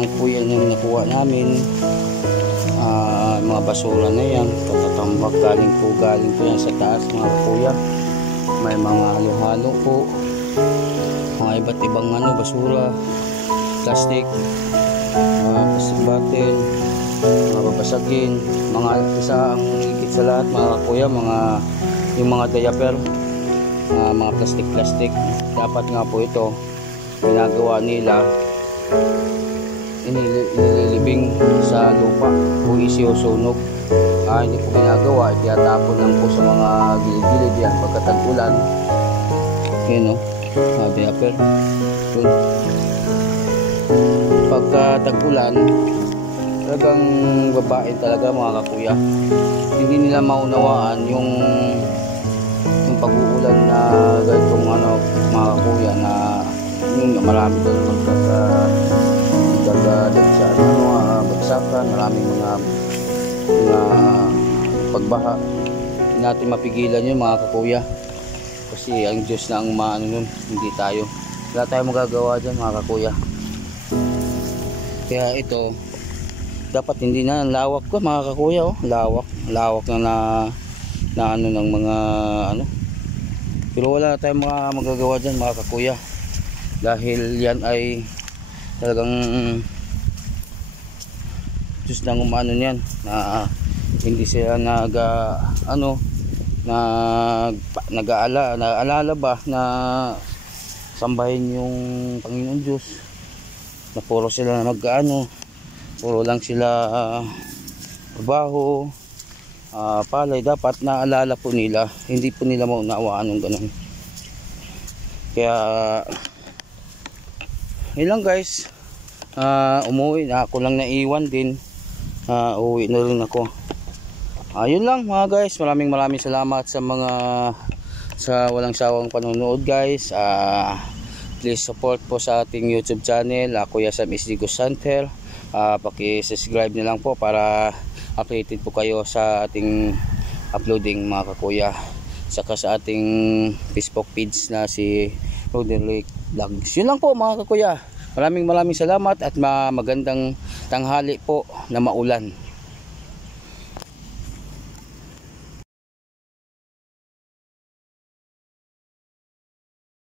lang po yan yung nakuha namin. Mga basura na yan, katatambak, galing po yan sa taas mga kuya. May mga halo-halo po, mga iba't ibang basura, plastic, plastic bottle, mga babasagin, mga isa ang higit sa lahat mga kuya, yung mga diaper, mga plastic. Dapat nga po ito ginagawa nila, inililibing sa lupa o isiusunog. Hindi po ginagawa, itiyatapon lang po sa mga gilid-gilid yan pagkatag-ulan. Yun diaper. Pagkatag-ulan, talagang babae talaga mga kakuya. Hindi nila maunawaan yung pag-uulan na ganitong mga kakuya, na yung marami doon bagsakan, maraming mga pagbaha. Hindi natin mapigilan yun mga kakuya, kasi ang Diyos na ang maano nun, hindi tayo. Wala tayong magagawa dyan mga kakuya. Kaya ito dapat hindi na lawak ko mga kakuya. Lawak na ng mga pero wala na tayong magagawa dyan mga kakuya, dahil yan ay talagang Diyos nang umano niyan, na hindi sila nag-aalala ba na sambahin yung Panginoon Diyos, na puro sila puro lang sila trabaho, palay. Dapat naalala po nila, hindi po nila maunawaan ng ganun. Kaya ilang guys, umuwi na ako, lang naiwan din. Uwi na rin ako. Yun lang mga guys, maraming salamat sa walang sawang panonood guys. Please support po sa ating YouTube channel, Kuya Sam SD Gusantel. Paki-subscribe na lang po para updated po kayo sa ating uploading mga kakuya, saka sa ating Facebook page na si Rodel Lake Vlogs. Yun lang po mga kakuya. Maraming salamat at magandang tanghali po na maulan.